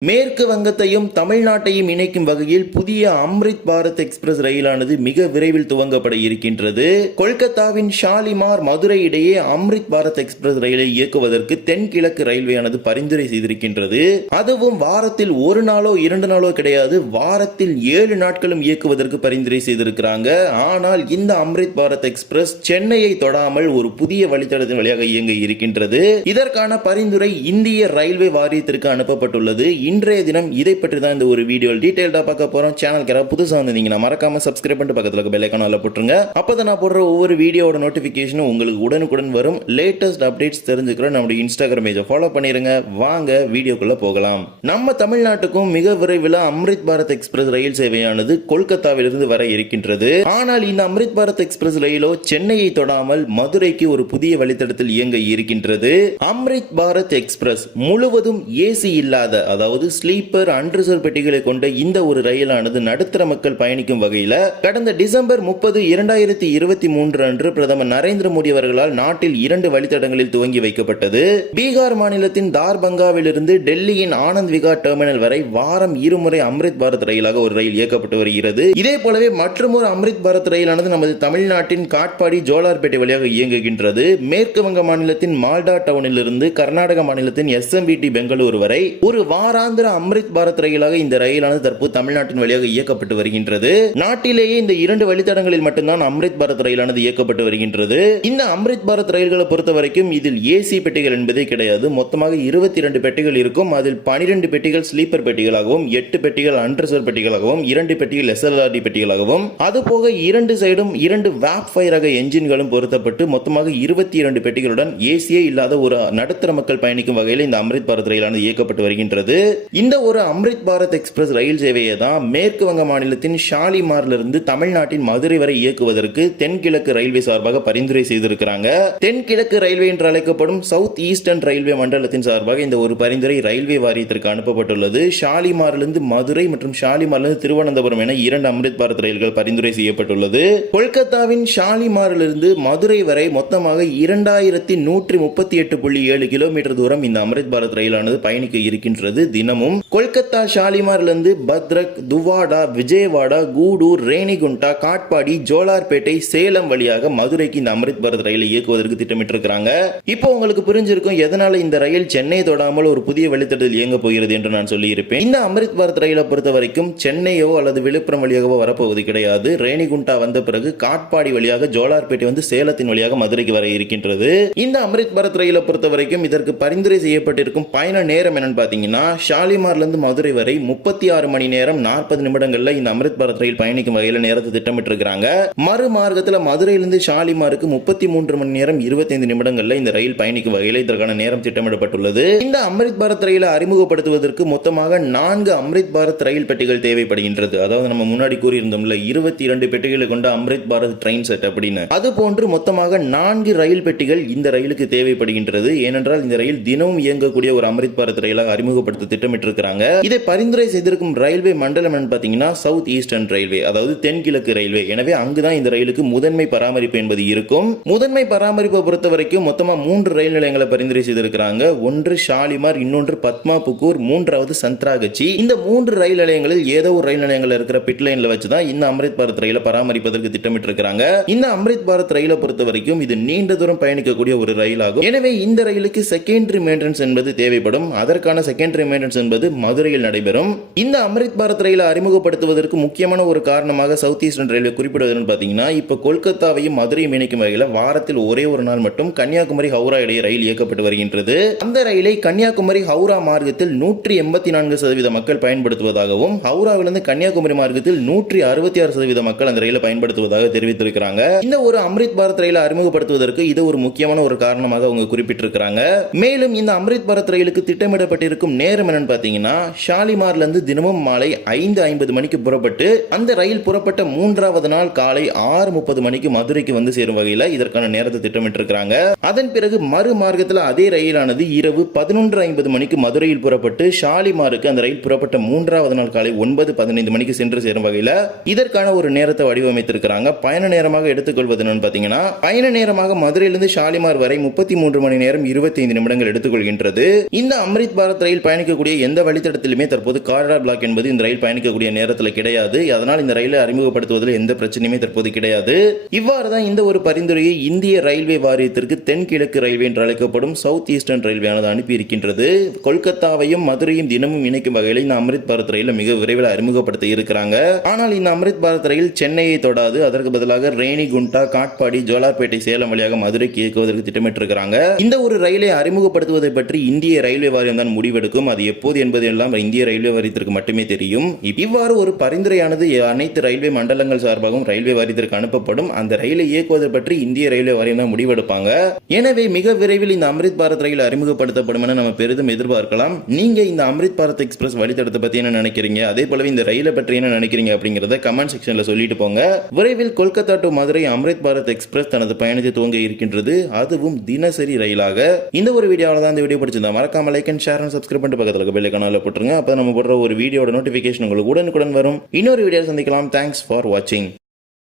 மேற்கு வங்கத்தையும் தமிழ்நாட்டையும் இணைக்கும் வகையில் புதிய அம்ரித் பாரத் எக்ஸ்பிரஸ் ரயிலானது மிக விரைவில் துவங்கப்பட இருக்கின்றது. கொல்கத்தாவின் ஷாலிமார் மதுரை இடையே அம்ரித் பாரத் எக்ஸ்பிரஸ் ரயிலை இயக்குவதற்கு தென்கிழக்கு ரயில்வேயானது பரிந்துரை செய்திருக்கின்றது. அதுவும் வாரத்தில் ஒரு நாளோ இரண்டு நாளோ கிடையாது. வாரத்தில் ஏழு நாட்களும் இயக்குவதற்கு பரிந்துரை செய்திருக்கிறாங்க. ஆனால் இந்த அம்ரித் பாரத் எக்ஸ்பிரஸ் சென்னையை தொடாமல் ஒரு புதிய வழித்தடத்தின் வழியாக இயங்க இருக்கின்றது. இதற்கான பரிந்துரை இந்திய ரயில்வே வாரியத்திற்கு அனுப்பப்பட்டுள்ளது. இன்றைய தினம் இதை பற்றி தான் இந்த ஒரு வீடியோ டீட்டெயில்டாக பார்க்க போறோம். சேனலுக்கு யாராவது புதுசாக வந்திருந்தீங்கன்னா மறக்காம சப்ஸ்கிரைப் பண்ணிட்டு பக்கத்தில் இருக்க பெல் ஐக்கான போட்டுருங்க. அப்போ நான் போடுற ஒவ்வொரு வீடியோட நோட்டிஃபிகேஷனும் உங்களுக்கு உடனுக்குடன் வரும். லேட்டஸ்ட் அப்டேட்ஸ் தெரிஞ்சுக்கிற நம்முடைய இன்ஸ்டாகிராம் பேஜை ஃபாலோ பண்ணிருங்க. வாங்க வீடியோக்குள்ள போகலாம். நம்ம தமிழ்நாட்டுக்கும் மிக விரைவில் அம்ரித் பாரத் எக்ஸ்பிரஸ் ரயில் சேவையானது கொல்கத்தாவிலிருந்து வர இருக்கின்றது. ஆனால் இந்த அம்ரித் பாரத் எக்ஸ்பிரஸ் ரயிலோ சென்னையை தொடாமல் மதுரைக்கு ஒரு புதிய வழித்தடத்தில் இயங்க இருக்கின்றது. அம்ரித் பாரத் எக்ஸ்பிரஸ் முழுவதும் ஏசி இல்லாத அதாவது அதாவது ஸ்லீப்பர் அன்ரிசர்வ் பெட்டிகளை கொண்ட இந்த ஒரு ரயிலானது நடுத்தர மக்கள் பயணிக்கும் வகையில் கடந்த டிசம்பர் முப்பது இரண்டாயிரத்தி இருபத்தி மூன்று அன்று பிரதமர் நரேந்திர மோடி அவர்களால் நாட்டில் இரண்டு வழித்தடங்களில் துவங்கி வைக்கப்பட்டது. பீகார் மாநிலத்தின் தார்பங்காவிலிருந்து டெல்லியின் ஆனந்த் விகார் டெர்மினல் வரை வாரம் இருமுறை அம்ரித் பாரத் ரயிலாக ஒரு ரயில் இயக்கப்பட்டு வருகிறது. இதே போலவே மற்றொரு அம்ரித் பாரத் ரயிலானது நமது தமிழ்நாட்டின் காட்பாடி ஜோலார்பேட்டை வழியாக இயங்குகின்றது. மேற்கு வங்க மாநிலத்தின் மால்டா டவுனிலிருந்து கர்நாடக மாநிலத்தின் எஸ்எம்பிடி பெங்களூர் வரை ஒரு வாரம் வாராந்திர அம்ரித் பாரத் ரயிலாக இந்த ரயிலானது தற்போது தமிழ்நாட்டின் வழியாக இயக்கப்பட்டு வருகின்றது. நாட்டிலேயே இந்த இரண்டு வழித்தடங்களில் மட்டும்தான் அம்ரித் பாரத் ரயிலானது இயக்கப்பட்டு வருகின்றது. இந்த அம்ரித் பாரத் ரயில்களை பொறுத்த வரைக்கும் இதில் ஏசி பெட்டிகள் என்பதே கிடையாது. மொத்தமாக இருபத்தி இரண்டு பெட்டிகள் இருக்கும். அதில் பனிரெண்டு பெட்டிகள் ஸ்லீப்பர் பெட்டிகளாகவும் எட்டு பெட்டிகள் அண்டர்சர் பெட்டிகளாகவும் இரண்டு பெட்டிகள் எஸ்எல்ஆர்டி பெட்டிகளாகவும். அதுபோக இரண்டு சைடும் இரண்டு வேப் ஃபயர் ரக என்ஜின்களும் பொருத்தப்பட்டு மொத்தமாக இருபத்தி இரண்டு பெட்டிகளுடன் ஏசியே இல்லாத ஒரு நடுத்தர மக்கள் பயணிக்கும் வகையில் இந்த அம்ரித் பாரத் ரயிலானது இயக்கப்பட்டு வருகின்றது. இந்த ஒரு அம்ரித் பாரத் எக்ஸ்பிரஸ் ரயில் சேவையை தான் மேற்கு வங்க மாநிலத்தின் ஷாலிமார்லிருந்து தமிழ்நாட்டின் மதுரை வரை இயக்குவதற்கு தென்கிழக்கு ரயில்வே சார்பாக பரிந்துரை செய்திருக்கிறாங்க. தென்கிழக்கு ரயில்வே என்று அழைக்கப்படும் சவுத் ஈஸ்டர்ன் ரயில்வே மண்டலத்தின் சார்பாக இந்த ஒரு பரிந்துரை ரயில்வே வாரியத்திற்கு அனுப்பப்பட்டுள்ளது. ஷாலிமார்லிருந்து மதுரை மற்றும் ஷாலிமார்லிருந்து திருவனந்தபுரம் என இரண்டு அம்ரித் பாரத் ரயில்கள் பரிந்துரை செய்யப்பட்டுள்ளது. கொல்கத்தாவின் ஷாலிமாரிலிருந்து மதுரை வரை மொத்தமாக இரண்டாயிரத்தி நூற்றி முப்பத்தி எட்டு புள்ளி ஏழு கிலோமீட்டர் தூரம் இந்த அம்ரித் பாரத் ரயிலானது பயணிக்க இருக்கின்றது. தினமும் கொல்கத்தா ஷாலிமார்லேருந்து பத்ரக் துவாடா விஜயவாடா கூடூர் ரேணிகுண்டா காட்பாடி ஜோலார்பேட்டை சேலம் வழியாக மதுரைக்கு இந்த அமிர்த் பாரத் ரயிலை இயக்குவதற்கு திட்டமிட்டிருக்கிறாங்க. இப்போ உங்களுக்கு புரிஞ்சிருக்கும் எதனால இந்த ரயில் சென்னை தொடாமல் ஒரு புதிய வழித்தடத்தில் இயங்க போகிறது என்று நான் சொல்லியிருப்பேன். இந்த அமிர்த் பாரத் ரயிலை பொறுத்த வரைக்கும் சென்னையோ அல்லது விழுப்புரம் வழியாகவோ வரப்போவது கிடையாது. ரேணிகுண்டா வந்த பிறகு காட்பாடி வழியாக ஜோலார்பேட்டை வந்து சேலத்தின் வழியாக மதுரைக்கு வர இருக்கின்றது. இந்த அமிர்த் பாரத் ரயிலை பொறுத்த வரைக்கும் இதற்கு பரிந்துரை செய்யப்பட்டிருக்கும் பயண நேரம் என்னன்னு பாத்தீங்கன்னா ஷாலிமார்லேருந்து மதுரை வரை முப்பத்தி ஆறு மணி நேரம் நாற்பது நிமிடங்களில் இந்த அமிர்த் பாரத் ரயில் பயணிக்கும் வகையில் நேரத்தை திட்டமிட்டிருக்கிறாங்க. மறுமார்க்கத்தில் மதுரையிலிருந்து ஷாலிமாருக்கு முப்பத்தி மூன்று மணி நேரம் இருபத்தைந்து நிமிடங்களில் இந்த ரயில் பயணிக்கும் வகையில் இதற்கான நேரம் திட்டமிடப்பட்டுள்ளது. இந்த அமிர்த் பாரத் ரயிலை அறிமுகப்படுத்துவதற்கு மொத்தமாக நான்கு அமிர்த் பாரத் ரயில் பெட்டிகள் தேவைப்படுகின்றது. அதாவது நம்ம முன்னாடி கூறியிருந்தோம்ல இருபத்தி இரண்டு பெட்டிகளை கொண்ட அமிர்த் பாரத் ட்ரெயின் செட் அப்படின்னு. அது போன்று மொத்தமாக நான்கு ரயில் பெட்டிகள் இந்த ரயிலுக்கு தேவைப்படுகின்றது. ஏனென்றால் இந்த ரயில் தினமும் இயங்கக்கூடிய ஒரு அமிர்த் பாரத் ரயிலாக அறிமுகப்படுத்த திட்டமிட்டிருக்கிறாங்க. இதை பரிந்துரை செய்திருக்கும் ரயில்வே மண்டலம் என்னன்னு பாத்தீங்கன்னா சவுத் ஈஸ்டர்ன் ரயில்வே அதாவது தென்கிழக்கு ரயில்வே. எனவே அங்குதான் இந்த ரயிலுக்கு முதன்மை பராமரிப்பு என்பது இருக்கும். முதன்மை பராமரிப்பை பொறுத்த வரைக்கும் மொத்தமா மூன்று ரயில் நிலையங்களை பரிந்துரை செய்திருக்கிறாங்க. ஒன்று ஷாலிமார் இன்னொன்று பத்மா புக்கூர் மூன்றாவது சந்த்ராகச்சி. இந்த மூன்று ரயில் நிலையங்களில் ஏதோ ஒரு ரயில் நிலையங்கள் இருக்கிற பிட் லைன்ல வச்சுதான் இந்த அம்ரித் பாரத் ரயிலை பராமரிப்பதற்கு திட்டமிட்டு இருக்காங்க இந்த அம்ரித் பாரத் ரயிலை பொறுத்த வரைக்கும் இது நீண்ட தூரம் பயணிக்கக்கூடிய ஒரு ரயில் ஆகும் எனவே இந்த ரயிலுக்கு செகண்டரி மெயின்டெனன்ஸ் என்பது தேவைப்படும். அதற்கான செகண்டரி மெயின்டெனன்ஸ் என்பது மதுரையில் நடைபெறும். இந்த அமிர்த் பாரத் ரயிலை அறிமுகப்படுத்துவதற்கு முக்கியமான ஒரு காரணமாக சவுத் ஈஸ்டர்ன் ரயில்வே குறிப்பிடுவதுன்னு பார்த்தீங்கன்னா இப்போ கொல்கத்தாவையும் மதுரையும் இணைக்கும் வகையில் வாரத்தில் ஒரே ஒரு நாள் மட்டும் கன்னியாகுமரி ஹவுரா இடையே ரயில் இயக்கப்பட்டு வருகின்றது. அந்த ரயிலை கன்னியாகுமரி ஹவுரா மார்க்கத்தில் நூற்றி எண்பத்தி நான்கு சதவீத மக்கள் பயன்படுத்துவதாகவும் ஹவுராவிலிருந்து கன்னியாகுமரி மார்க்கத்தில் நூற்றி அறுபத்தி ஆறு சதவீத மக்கள் அந்த ரயிலை பயன்படுத்துவதாக தெரிவித்திருக்கிறாங்க. இந்த ஒரு அமிர்த் பாரத் ரயிலை அறிமுகப்படுத்துவதற்கு இது ஒரு முக்கியமான ஒரு காரணமாக அவங்க குறிப்பிட்டிருக்கிறாங்க. மேலும் இந்த அமிர்த் பாரத் ரயிலுக்கு திட்டமிடப்பட்டிருக்கும் நேரம் என்னன்னு பார்த்தீங்கன்னா ஷாலிமார்ல இருந்து தினமும் மாலை ஐந்து ஐம்பது மணிக்கு புறப்பட்டு அந்த ரயில் புறப்பட்ட மூன்றாவது நாள் காலை ஆறு முப்பது மணிக்கு மதுரைக்கு வந்து சேரும் வகையில் இதற்கான நேரத்தை திட்டமிட்டிருக்கிறாங்க. அதன் பிறகு மறு மார்க்கத்தில் அதே ரயிலானது இரவு பதினொன்று ஐம்பது மணிக்கு மதுரையில் புறப்பட்டு ஷாலிமாருக்கு அந்த ரயில் புறப்பட்ட மூன்றாவது நாள் காலை ஒன்பது பதினைந்து மணிக்கு சென்று சேரும் வகையில் இதற்கான ஒரு நேரத்தை வடிவமைத்திருக்கிறாங்க. பயண நேரமாக எடுத்துக்கொள்வது என்னன்னு பார்த்தீங்கன்னா பயண நேரமாக மதுரையிலிருந்து ஷாலிமார் வரை முப்பத்தி மூன்று மணி நேரம் இருபத்தி ஐந்து நிமிடங்கள் எடுத்துக்கொள்கின்றது. இந்த அம்ரித் பாரத் ரயில் பயணிக்கக்கூடிய இருக்கக்கூடிய எந்த வழித்தடத்திலுமே தற்போது காரிடார் பிளாக் என்பது இந்த ரயில் பயணிக்கக்கூடிய நேரத்தில் கிடையாது. அதனால் இந்த ரயிலை அறிமுகப்படுத்துவதில் எந்த பிரச்சனையுமே தற்போது கிடையாது. இவ்வாறு தான் இந்த ஒரு பரிந்துரையை இந்திய ரயில்வே வாரியத்திற்கு தென்கிழக்கு ரயில்வே என்று அழைக்கப்படும் சவுத் ஈஸ்டர்ன் ரயில்வேயானது அனுப்பி இருக்கின்றது. கொல்கத்தாவையும் மதுரையும் தினமும் இணைக்கும் வகையில் இந்த அமிர்த் பாரத் ரயிலை மிக விரைவில் அறிமுகப்படுத்த இருக்கிறாங்க. ஆனால் இந்த அமிர்த் பாரத் ரயில் சென்னையை தொடாது. அதற்கு பதிலாக ரேணிகுண்டா காட்பாடி ஜோலார்பேட்டை சேலம் வழியாக மதுரைக்கு இயக்குவதற்கு திட்டமிட்டிருக்கிறாங்க. இந்த ஒரு ரயிலை அறிமுகப்படுத்துவதை பற்றி இந்திய ரயில்வே வாரியம் தான் முடிவெடுக்கும். அது எப்போது என்பது எல்லாம் இந்திய ரயில்வே வாரியத்திற்கு மட்டுமே தெரியும். இவ்வாறு ஒரு பரிந்துரையானது அனைத்து ரயில்வே மண்டலங்கள் சார்பாகவும் ரயில்வே வாரியத்திற்கு அனுப்பப்படும். அந்த ரயிலை இயக்குவதை பற்றி இந்திய ரயில்வே வாரியம் தான் முடிவெடுப்பாங்க. எனவே மிக விரைவில் இந்த அமிர்த் பாரத் ரயில் அறிமுகப்படுத்தப்படும் என நம்ம பெரிதும் எதிர்பார்க்கலாம். நீங்க இந்த அமிர்த் பாரத் எக்ஸ்பிரஸ் வழித்தடத்தை பத்தி என்ன நினைக்கிறீங்க? அதே போலவே இந்த ரயிலை பற்றி என்ன நினைக்கிறீங்க அப்படிங்கறத கமெண்ட் செக்ஷன்ல சொல்லிட்டு போங்க. விரைவில் கொல்கத்தா டு மதுரை அமிர்த் பாரத் எக்ஸ்பிரஸ் தனது பயணத்தை துவங்க இருக்கின்றது. அதுவும் தினசரி ரயிலாக. இந்த ஒரு வீடியோவில் தான் இந்த வீடியோ பிடிச்சிருந்தா மறக்காம like and share and subscribe பண்ணிட்டு பக்கத்தில் இருக்க பெல் கனால போட்டுருங்க. அப்போ நம்ம போடுற ஒரு வீடியோட நோட்டிஃபிகேஷன் உங்களுக்கு உடனுக்குடன் வரும். இன்னொரு வீடியோ சந்திக்கலாம். தேங்க்ஸ் ஃபார் வாட்சிங்